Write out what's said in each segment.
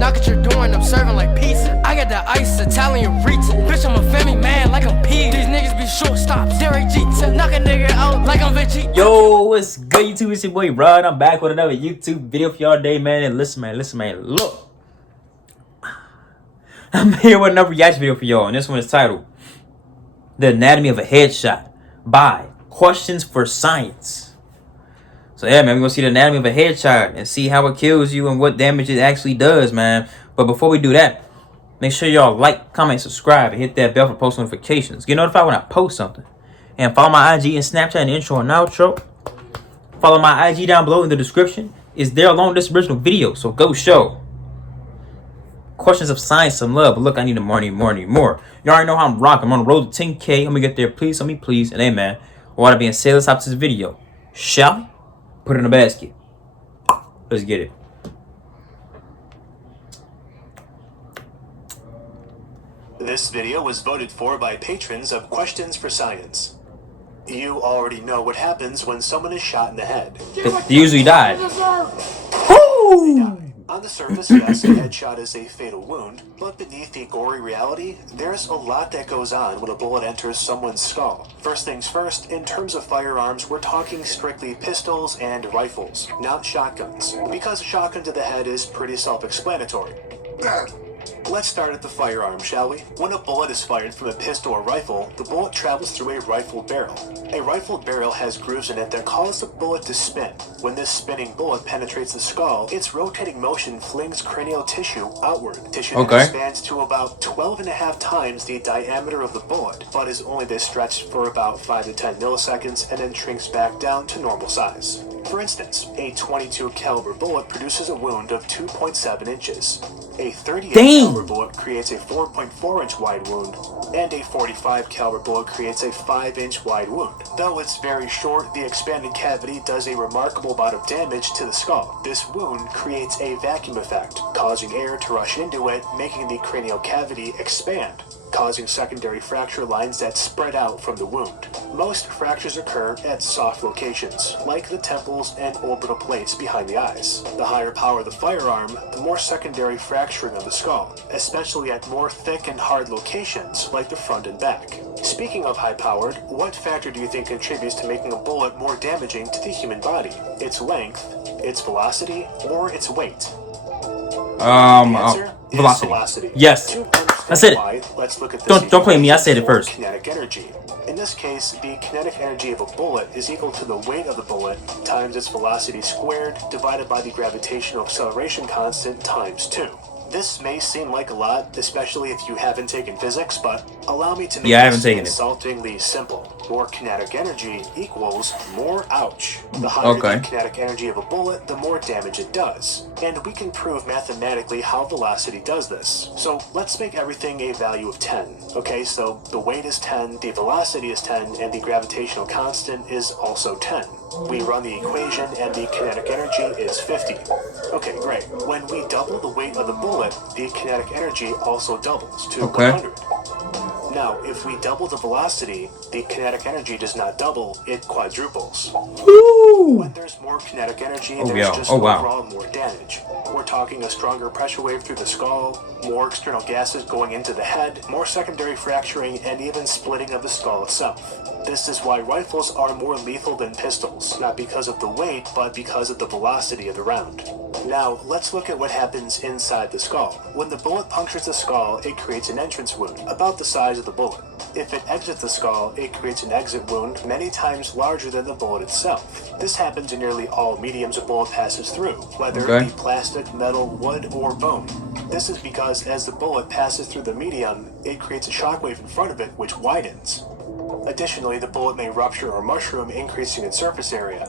Knock at your door and I'm serving like pizza. I got the ice, Italian reach. Bitch, I'm a family man like I'm P. These niggas be shortstops. Derek Jeter, knock a nigga out like I'm Veggie. Yo, what's good, YouTube? It's your boy Rod. I'm back with another YouTube video for y'all today, man. And listen, man, look. I'm here with another reaction video for y'all, and this one is titled The Anatomy of a Headshot by Questions for Science. So yeah, man, we're gonna see the anatomy of a headshot and see how it kills you and what damage it actually does, man. But before we do that, make sure y'all like, comment, subscribe, and hit that bell for post notifications. Get notified when I post something. And follow my IG and Snapchat in the intro and outro. Follow my IG down below in the description. It's there along with this original video, so go show Questions of Science some love. But look, I need more. You already know how I'm rocking. I'm on the road to 10K. I'm gonna get there, please. Let me please. And hey, man, while I being said, let's hop to this video. Shall we? Put it in a basket. Let's get it. This video was voted for by patrons of Questions for Science. You already know what happens when someone is shot in the head. They usually die. They die. On the surface, yes, a headshot is a fatal wound, but beneath the gory reality, there's a lot that goes on when a bullet enters someone's skull. First things first, in terms of firearms, we're talking strictly pistols and rifles, not shotguns, because a shotgun to the head is pretty self-explanatory. Let's start at the firearm, shall we? When a bullet is fired from a pistol or rifle, the bullet travels through a rifled barrel. A rifled barrel has grooves in it that cause the bullet to spin. When this spinning bullet penetrates the skull, its rotating motion flings cranial tissue outward. Tissue that expands to about 12.5 times the diameter of the bullet, but is only this stretched for about 5 to 10 milliseconds and then shrinks back down to normal size. For instance, a .22 caliber bullet produces a wound of 2.7 inches. A .38 caliber bullet creates a 4.4 inch wide wound, and a .45 caliber bullet creates a 5 inch wide wound. Though it's very short, the expanded cavity does a remarkable amount of damage to the skull. This wound creates a vacuum effect, causing air to rush into it, making the cranial cavity expand, causing secondary fracture lines that spread out from the wound. Most fractures occur at soft locations, like the temples and orbital plates behind the eyes. The higher power the firearm, the more secondary fracturing of the skull, especially at more thick and hard locations like the front and back. Speaking of high-powered, what factor do you think contributes to making a bullet more damaging to the human body? Its length, its velocity, or its weight? Velocity. Yes. I said it. Let's look at this. Don't play me. I said it first. Kinetic energy. In this case, the kinetic energy of a bullet is equal to the weight of the bullet times its velocity squared divided by the gravitational acceleration constant times 2. This may seem like a lot, especially if you haven't taken physics, but allow me to make this insultingly simple. More kinetic energy equals more ouch. The higher the kinetic energy of a bullet, the more damage it does. And we can prove mathematically how velocity does this. So let's make everything a value of 10. Okay, so the weight is 10, the velocity is 10, and the gravitational constant is also 10. We run the equation and the kinetic energy is 50. Okay, great. When we double the weight of the bullet, the kinetic energy also doubles to 100. Now, if we double the velocity, the kinetic energy does not double, it quadruples. When there's more kinetic energy, there's just overall more damage. We're talking a stronger pressure wave through the skull, more external gases going into the head, more secondary fracturing, and even splitting of the skull itself. This is why rifles are more lethal than pistols, not because of the weight, but because of the velocity of the round. Now, let's look at what happens inside the skull. When the bullet punctures the skull, it creates an entrance wound, about the size of the bullet. If it exits the skull, it creates an exit wound many times larger than the bullet itself. This happens in nearly all mediums a bullet passes through, whether it be plastic, metal, wood, or bone. This is because as the bullet passes through the medium, it creates a shockwave in front of it which widens. Additionally, the bullet may rupture or mushroom, increasing its surface area.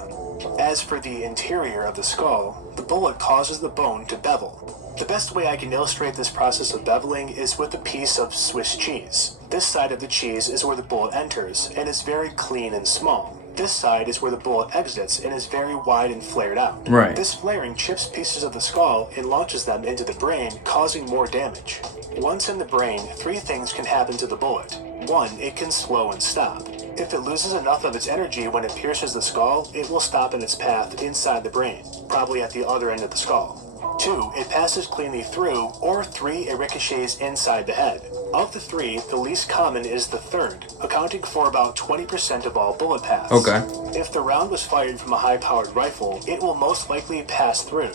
As for the interior of the skull, the bullet causes the bone to bevel. The best way I can illustrate this process of beveling is with a piece of Swiss cheese. This side of the cheese is where the bullet enters, and is very clean and small. This side is where the bullet exits and is very wide and flared out. This flaring chips pieces of the skull and launches them into the brain, causing more damage. Once in the brain, 3 things can happen to the bullet. 1, it can slow and stop. If it loses enough of its energy when it pierces the skull, it will stop in its path inside the brain, probably at the other end of the skull. 2, it passes cleanly through, or 3, it ricochets inside the head. Of the 3, the least common is the third, accounting for about 20% of all bullet paths. Okay. If the round was fired from a high-powered rifle, it will most likely pass through.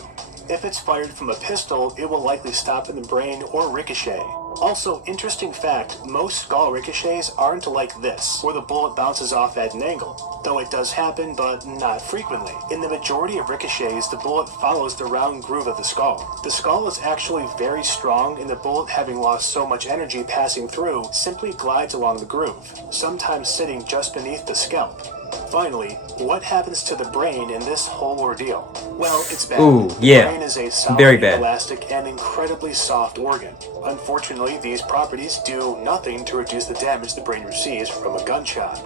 If it's fired from a pistol, it will likely stop in the brain or ricochet. Also, interesting fact, most skull ricochets aren't like this, where the bullet bounces off at an angle, though it does happen, but not frequently. In the majority of ricochets, the bullet follows the round groove of the skull. The skull is actually very strong, and the bullet, having lost so much energy passing through, simply glides along the groove, sometimes sitting just beneath the scalp. Finally, what happens to the brain in this whole ordeal? Well, it's bad. Ooh, yeah. The brain is a solid, Very bad. elastic, and incredibly soft organ. Unfortunately, these properties do nothing to reduce the damage the brain receives from a gunshot.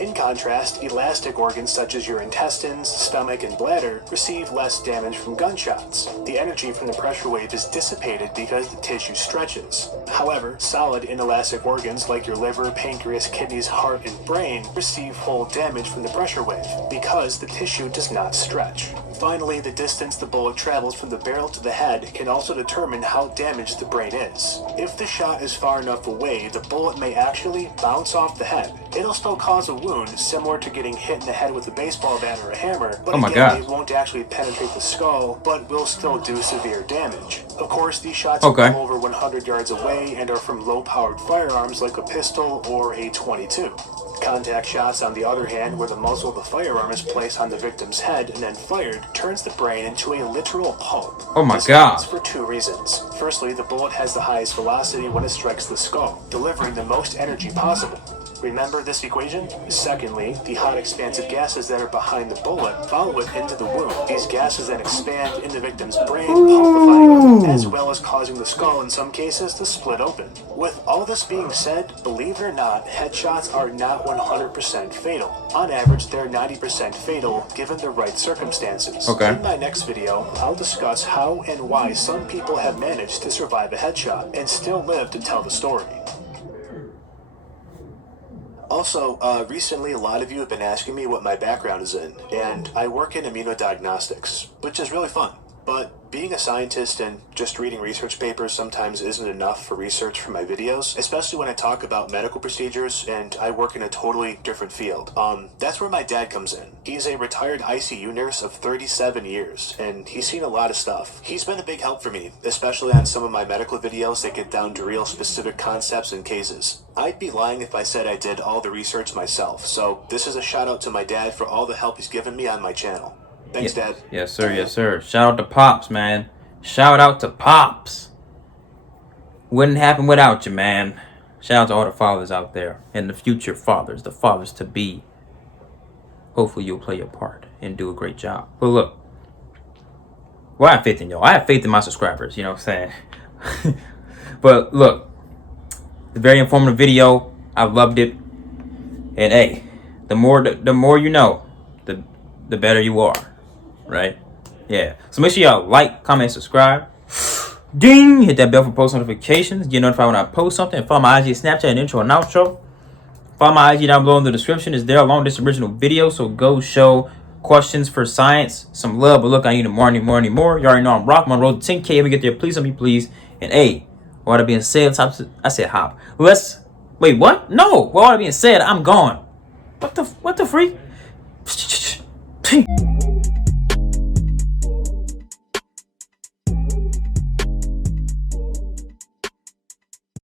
In contrast, elastic organs such as your intestines, stomach, and bladder receive less damage from gunshots. The energy from the pressure wave is dissipated because the tissue stretches. However, solid inelastic organs like your liver, pancreas, kidneys, heart, and brain receive full damage from the pressure wave because the tissue does not stretch. Finally, the distance the bullet travels from the barrel to the head can also determine how damaged the brain is. If the shot is far enough away, the bullet may actually bounce off the head. It'll still cause a wound similar to getting hit in the head with a baseball bat or a hammer, but Oh my again, God. it won't actually penetrate the skull, but will still do severe damage. Of course, these shots Okay. come over 100 yards away and are from low-powered firearms like a pistol or a .22. Contact shots, on the other hand, where the muzzle of the firearm is placed on the victim's head and then fired, turns the brain into a literal pulp. Oh my This God. happens for two reasons. Firstly, the bullet has the highest velocity when it strikes the skull, delivering the most energy possible. Remember this equation? Secondly, the hot expansive gases that are behind the bullet follow it into the wound. These gases then expand in the victim's brain, pumpifying them, as well as causing the skull in some cases to split open. With all this being said, believe it or not, headshots are not 100% fatal. On average, they're 90% fatal given the right circumstances. Okay. In my next video, I'll discuss how and why some people have managed to survive a headshot and still live to tell the story. Also, recently a lot of you have been asking me what my background is in, and I work in immunodiagnostics, which is really fun. But being a scientist and just reading research papers sometimes isn't enough for research for my videos, especially when I talk about medical procedures and I work in a totally different field. That's where my dad comes in. He's a retired ICU nurse of 37 years, and he's seen a lot of stuff. He's been a big help for me, especially on some of my medical videos that get down to real specific concepts and cases. I'd be lying if I said I did all the research myself, so this is a shout out to my dad for all the help he's given me on my channel. Thanks, Dad. Yes, sir. Yes, sir. Shout out to Pops, man. Shout out to Pops. Wouldn't happen without you, man. Shout out to all the fathers out there and the future fathers, the fathers to be. Hopefully you'll play your part and do a great job. But look, well, I have faith in y'all. I have faith in my subscribers, you know what I'm saying? But look, the very informative video. I loved it. And hey, the more you know, the better you are. Right? Yeah. So make sure y'all like, comment, subscribe. Ding! Hit that bell for post notifications. Get notified when I post something. Follow my IG, Snapchat, and intro and outro. Follow my IG down below in the description. It's there along with this original video. So go show questions for science some love. But look, I need more. You already know I'm rocking on road to 10K. Let me get there. Please help me, please. And hey, with all that being said, I said hop. Wait, what? No. With all that being said, I'm gone. What the freak?